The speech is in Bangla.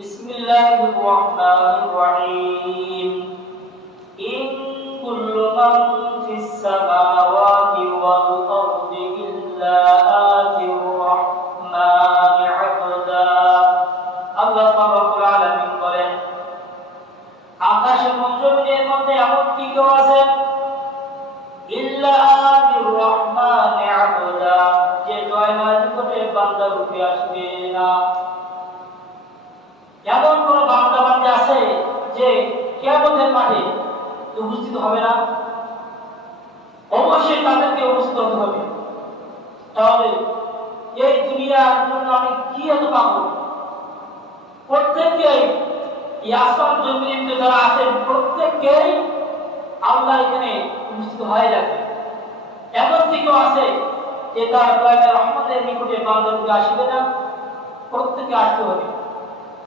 বিসমিল্লাহির রহমানির রহিম। ইন কুল্লু মান ফিস সামাওয়াতি ওয়াল আরদি ইল্লা আতির রহমানি আবদা। আল্লাহ রাব্বুল আলামিন বলেন, আকাশ এবং জমিনের মধ্যে এমন কি কেউ আছে ইল্লা আতির রহমানি আবদা, যে দয়াময় নিকটে বান্দা রূপে আসবে না। এমন কোন বান্দা বান্দী আছে যে কিয়ামতের মাঠে উপস্থিত হবে না? অবশ্যই তাদেরকে উপস্থিত হতে হবে। তাহলে এই দুনিয়ার জন্য আমি কি এত পাবো? প্রত্যেককেই এই আসমান জমিনে যারা আছেন প্রত্যেককেই আল্লাহ এখানে উপস্থিত হয়ে যাবে। এমন কেউ আছে যে তার দয়াময় রহমতের নিকটে বান্দা রূপে আসবে না? প্রত্যেককে আসতে হবে।